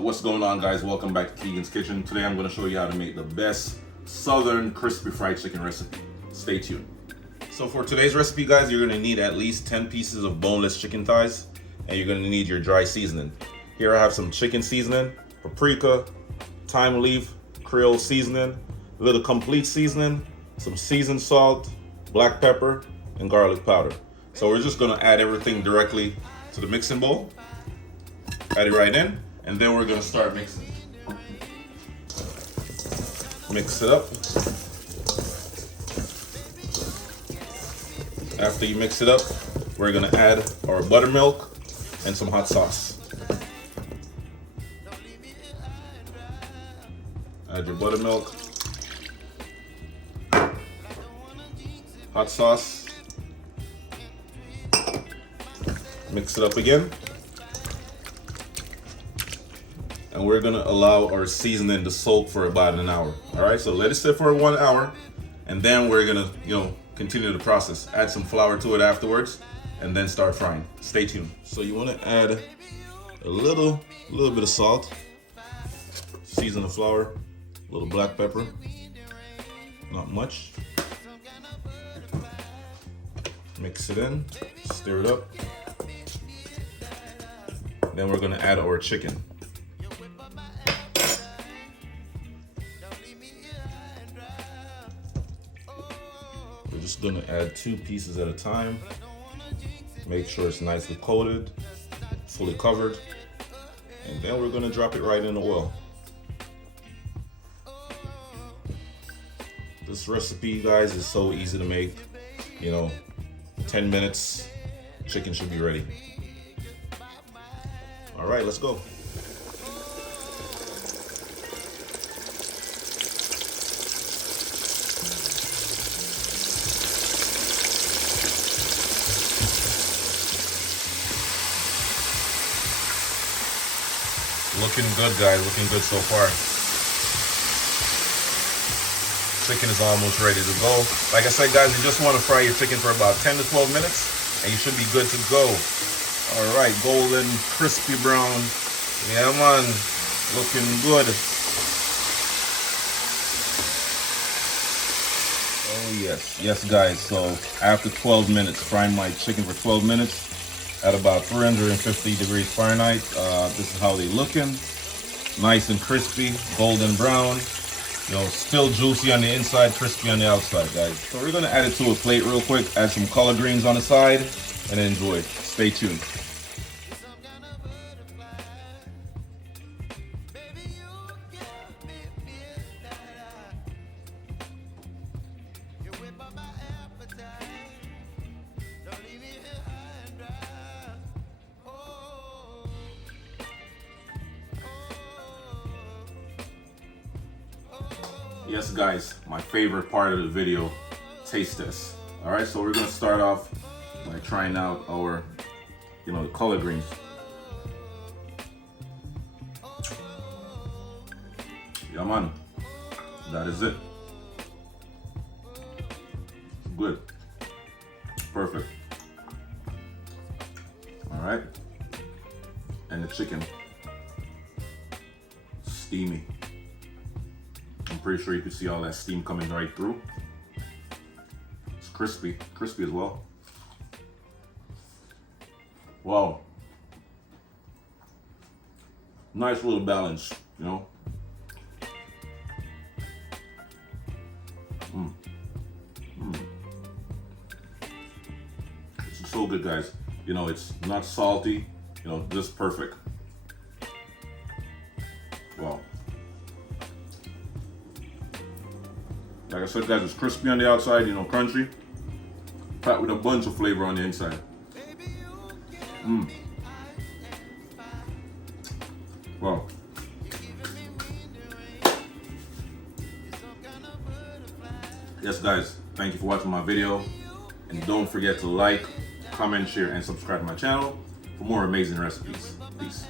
What's going on, guys? Welcome back to Keegan's Kitchen. Today I'm going to show you how to make the best southern crispy fried chicken recipe. Stay tuned. So for today's recipe, guys, you're going to need at least 10 pieces of boneless chicken thighs, and you're going to need your dry seasoning. Here I have some chicken seasoning, paprika, thyme leaf, Creole seasoning, a little complete seasoning, some seasoned salt, black pepper, and garlic powder. So we're just going to add everything directly to the mixing bowl. Add it right in, and then we're going to start mixing. Mix it up. After you mix it up, we're going to add our buttermilk and some hot sauce. Add your buttermilk, hot sauce, mix it up again, and we're gonna allow our seasoning to soak for about an hour. All right, so let it sit for 1 hour, and then we're gonna, continue the process. Add some flour to it afterwards, and then start frying. Stay tuned. So you want to add a little bit of salt, season the flour, a little black pepper, not much. Mix it in, stir it up. Then we're gonna add our chicken. We're just gonna add 2 pieces at a time. Make sure it's nicely coated, fully covered, and then we're gonna drop it right in the oil. This recipe, guys, is so easy to make. 10 minutes, chicken should be ready. All right, let's go. Looking good, guys, looking good so far. Chicken is almost ready to go. Like I said, guys, you just want to fry your chicken for about 10 to 12 minutes and you should be good to go. All right, golden, crispy brown. Yeah, man, looking good. Oh, yes, guys. So after 12 minutes, frying my chicken for 12 minutes at about 350 degrees Fahrenheit. This is how they looking. Nice and crispy, golden brown. Still juicy on the inside, crispy on the outside, guys. So we're gonna add it to a plate real quick, add some collard greens on the side, and enjoy. Stay tuned. Yes, guys, my favorite part of the video, taste test. All right, so we're gonna start off by trying out our, the collard greens. Yeah, man, that is it. Good, perfect. All right, and the chicken, steamy. I'm pretty sure you can see all that steam coming right through. It's crispy as well. Wow. Nice little balance, It's so good, guys. It's not salty, just perfect. Wow. Like I said, guys, it's crispy on the outside, crunchy, packed with a bunch of flavor on the inside. Wow. Yes, guys, thank you for watching my video. And don't forget to like, comment, share, and subscribe to my channel for more amazing recipes. Peace.